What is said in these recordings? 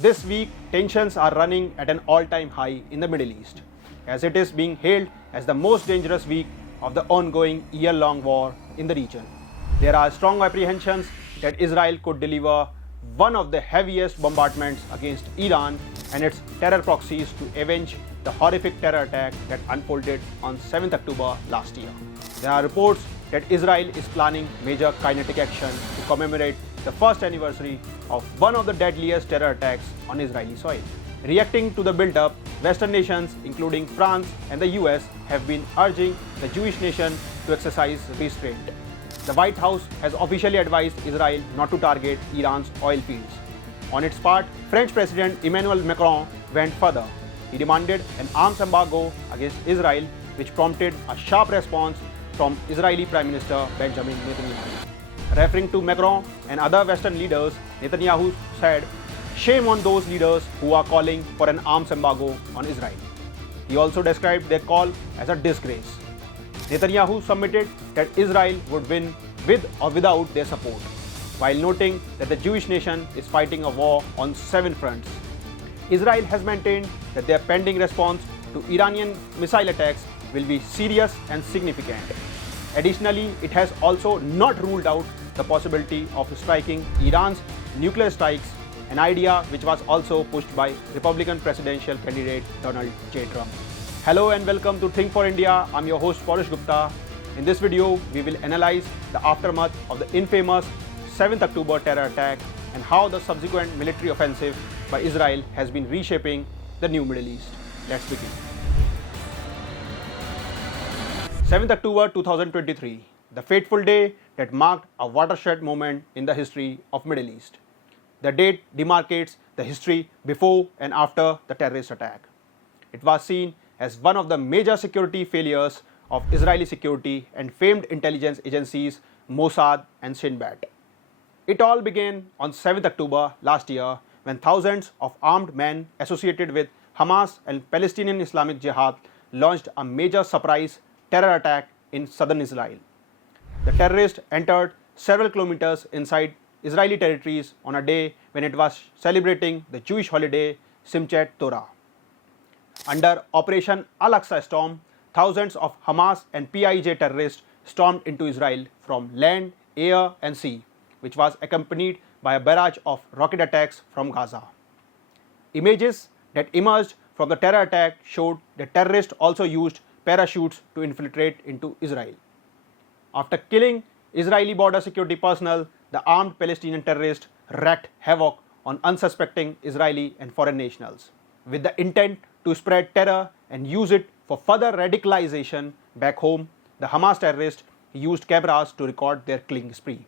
This week, tensions are running at an all-time high in the Middle East, as it is being hailed as the most dangerous week of the ongoing year-long war in the region. There are strong apprehensions that Israel could deliver one of the heaviest bombardments against Iran and its terror proxies to avenge the horrific terror attack that unfolded on 7th October last year. There are reports that Israel is planning major kinetic action to commemorate the first anniversary of one of the deadliest terror attacks on Israeli soil. Reacting to the build-up, Western nations, including France and the US, have been urging the Jewish nation to exercise restraint. The White House has officially advised Israel not to target Iran's oil fields. On its part, French President Emmanuel Macron went further. He demanded an arms embargo against Israel, which prompted a sharp response from Israeli Prime Minister Benjamin Netanyahu. Referring to Macron and other Western leaders, Netanyahu said, "Shame on those leaders who are calling for an arms embargo on Israel." He also described their call as a disgrace. Netanyahu submitted that Israel would win with or without their support, while noting that the Jewish nation is fighting a war on 7 fronts. Israel has maintained that their pending response to Iranian missile attacks will be serious and significant. Additionally, it has also not ruled out the possibility of striking Iran's nuclear strikes, an idea which was also pushed by Republican presidential candidate Donald J. Trump. Hello and welcome to Think for India. I'm your host Paresh Gupta. In this video, we will analyze the aftermath of the infamous 7th October terror attack and how the subsequent military offensive by Israel has been reshaping the new Middle East. Let's begin. 7th October 2023, the fateful day that marked a watershed moment in the history of Middle East. The date demarcates the history before and after the terrorist attack. It was seen as one of the major security failures of Israeli security and famed intelligence agencies Mossad and Shin Bet. It all began on 7th October last year when thousands of armed men associated with Hamas and Palestinian Islamic Jihad launched a major surprise terror attack in southern Israel. The terrorists entered several kilometers inside Israeli territories on a day when it was celebrating the Jewish holiday Simchat Torah. Under Operation Al-Aqsa Storm, thousands of Hamas and PIJ terrorists stormed into Israel from land, air and sea, which was accompanied by a barrage of rocket attacks from Gaza. Images that emerged from the terror attack showed that terrorists also used parachutes to infiltrate into Israel. After killing Israeli border security personnel, the armed Palestinian terrorists wreaked havoc on unsuspecting Israeli and foreign nationals, with the intent to spread terror and use it for further radicalization back home. The Hamas terrorists used cameras to record their killing spree.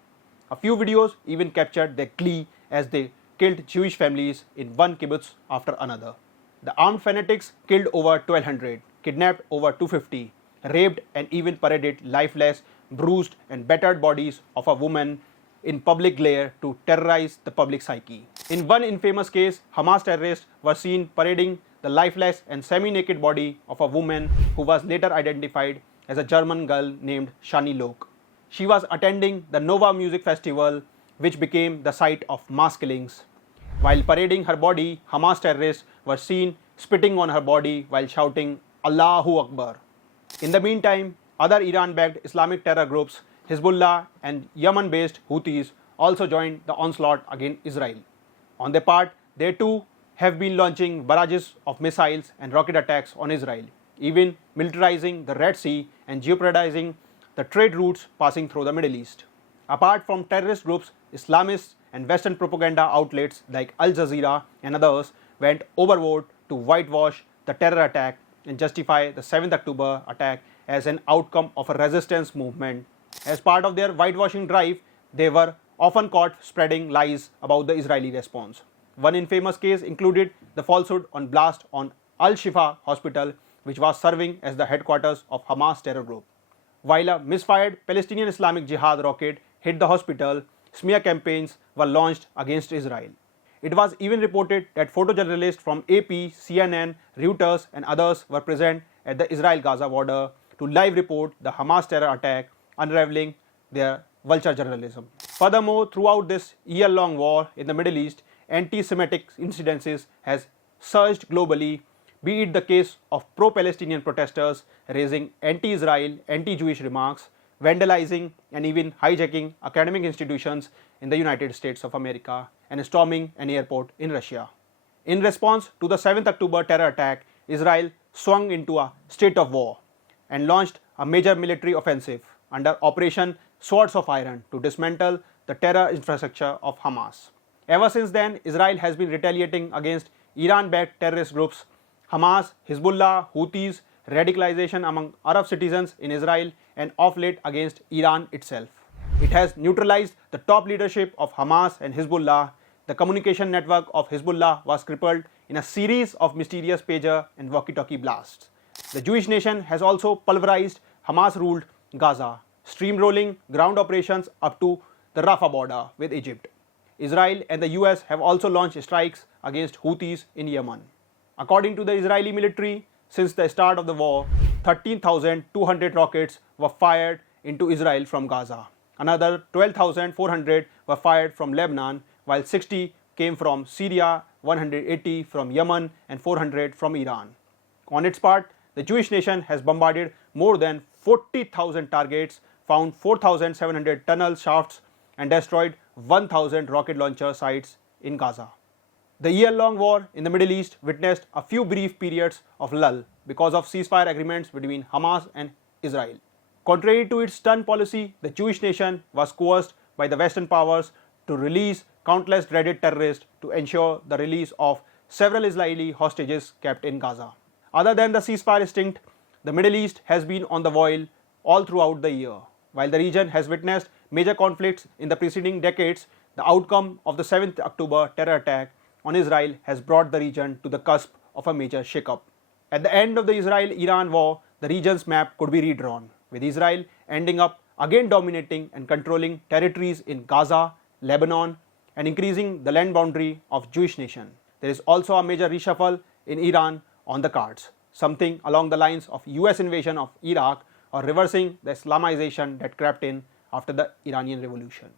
A few videos even captured their glee as they killed Jewish families in one kibbutz after another. The armed fanatics killed over 1,200, kidnapped over 250, raped and even paraded lifeless, bruised and battered bodies of a woman in public glare to terrorize the public psyche. In one infamous case, Hamas terrorists were seen parading the lifeless and semi-naked body of a woman who was later identified as a German girl named Shani Lok. She was attending the Nova Music Festival, which became the site of mass killings. While parading her body, Hamas terrorists were seen spitting on her body while shouting Allahu Akbar. In the meantime, other Iran-backed Islamic terror groups, Hezbollah and Yemen-based Houthis, also joined the onslaught against Israel. On their part, they too have been launching barrages of missiles and rocket attacks on Israel, even militarizing the Red Sea and jeopardizing the trade routes passing through the Middle East. Apart from terrorist groups, Islamists and Western propaganda outlets like Al Jazeera and others went overboard to whitewash the terror attack and justify the 7th October attack as an outcome of a resistance movement. As part of their whitewashing drive, they were often caught spreading lies about the Israeli response. One infamous case included the falsehood on blast on Al-Shifa hospital, which was serving as the headquarters of Hamas terror group. While a misfired Palestinian Islamic Jihad rocket hit the hospital, smear campaigns were launched against Israel. It was even reported that photojournalists from AP, CNN, Reuters and others were present at the Israel-Gaza border to live report the Hamas terror attack, unraveling their vulture journalism. Furthermore, throughout this year-long war in the Middle East, anti-Semitic incidences has surged globally, be it the case of pro-Palestinian protesters raising anti-Israel, anti-Jewish remarks, vandalizing and even hijacking academic institutions in the United States of America and storming an airport in Russia. In response to the 7th October terror attack, Israel swung into a state of war and launched a major military offensive under Operation Swords of Iron to dismantle the terror infrastructure of Hamas. Ever since then, Israel has been retaliating against Iran-backed terrorist groups Hamas, Hezbollah, Houthis, radicalization among Arab citizens in Israel, and of late against Iran itself. It has neutralized the top leadership of Hamas and Hezbollah. The communication network of Hezbollah was crippled in a series of mysterious pager and walkie-talkie blasts. The Jewish nation has also pulverized Hamas-ruled Gaza, steamrolling ground operations up to the Rafah border with Egypt. Israel and the US have also launched strikes against Houthis in Yemen. According to the Israeli military, since the start of the war, 13,200 rockets were fired into Israel from Gaza. Another 12,400 were fired from Lebanon, while 60 came from Syria, 180 from Yemen, and 400 from Iran. On its part, the Jewish nation has bombarded more than 40,000 targets, found 4,700 tunnel shafts, and destroyed 1,000 rocket launcher sites in Gaza. The year-long war in the Middle East witnessed a few brief periods of lull because of ceasefire agreements between Hamas and Israel. Contrary to its stern policy, the Jewish nation was coerced by the Western powers to release countless dreaded terrorists to ensure the release of several Israeli hostages kept in Gaza. Other than the ceasefire instinct, the Middle East has been on the boil all throughout the year. While the region has witnessed major conflicts in the preceding decades, the outcome of the 7th October terror attack on Israel has brought the region to the cusp of a major shakeup. At the end of the Israel-Iran war, the region's map could be redrawn, with Israel ending up again dominating and controlling territories in Gaza, Lebanon, and increasing the land boundary of Jewish nation. There is also a major reshuffle in Iran on the cards, something along the lines of US invasion of Iraq or reversing the Islamization that crept in after the Iranian Revolution.